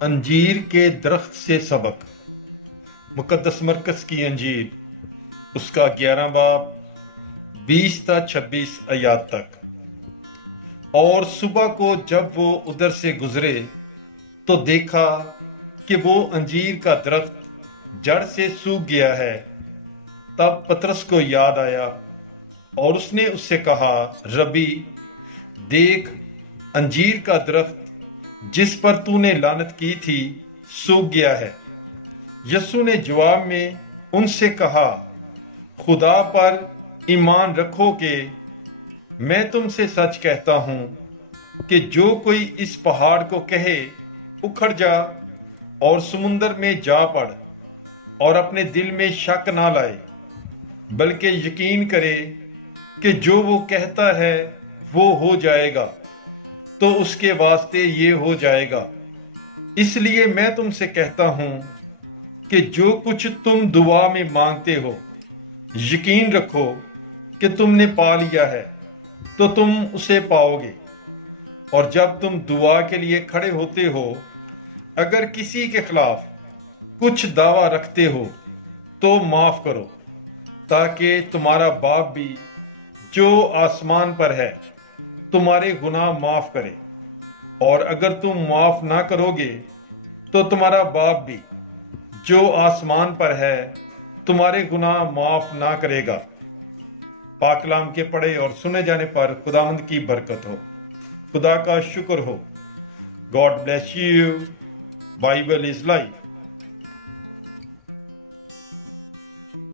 انجیر کے درخت سے سبق۔ مقدس مرکز کی انجیل اس کا 11 باب 20 تا 26 آیات تک۔ اور صبح کو جب وہ ادھر سے گزرے تو دیکھا کہ وہ انجیر کا درخت جڑ سے سوکھ گیا ہے۔ تب پترس کو یاد آیا اور اس نے اس سے کہا، ربی، دیکھ، انجیر کا درخت جس پر تو نے لعنت کی تھی سوکھ گیا ہے۔ یسوع نے جواب میں ان سے کہا، خدا پر ایمان رکھو کہ میں تم سے سچ کہتا ہوں کہ جو کوئی اس پہاڑ کو کہے اکھڑ جا اور سمندر میں جا پڑ، اور اپنے دل میں شک نہ لائے بلکہ یقین کرے کہ جو وہ کہتا ہے وہ ہو جائے گا، تو اس کے واسطے یہ ہو جائے گا۔ اس لیے میں تم سے کہتا ہوں کہ جو کچھ تم دعا میں مانگتے ہو، یقین رکھو کہ تم نے پا لیا ہے تو تم اسے پاؤ گے۔ اور جب تم دعا کے لیے کھڑے ہوتے ہو، اگر کسی کے خلاف کچھ دعویٰ رکھتے ہو تو معاف کرو، تاکہ تمہارا باپ بھی جو آسمان پر ہے تمہارے گناہ معاف کرے۔ اور اگر تم معاف نہ کرو گے تو تمہارا باپ بھی جو آسمان پر ہے تمہارے گناہ معاف نہ کرے گا۔ پاک کلام کے پڑھے اور سنے جانے پر خداوند کی برکت ہو۔ خدا کا شکر ہو۔ God bless you. Bible is life.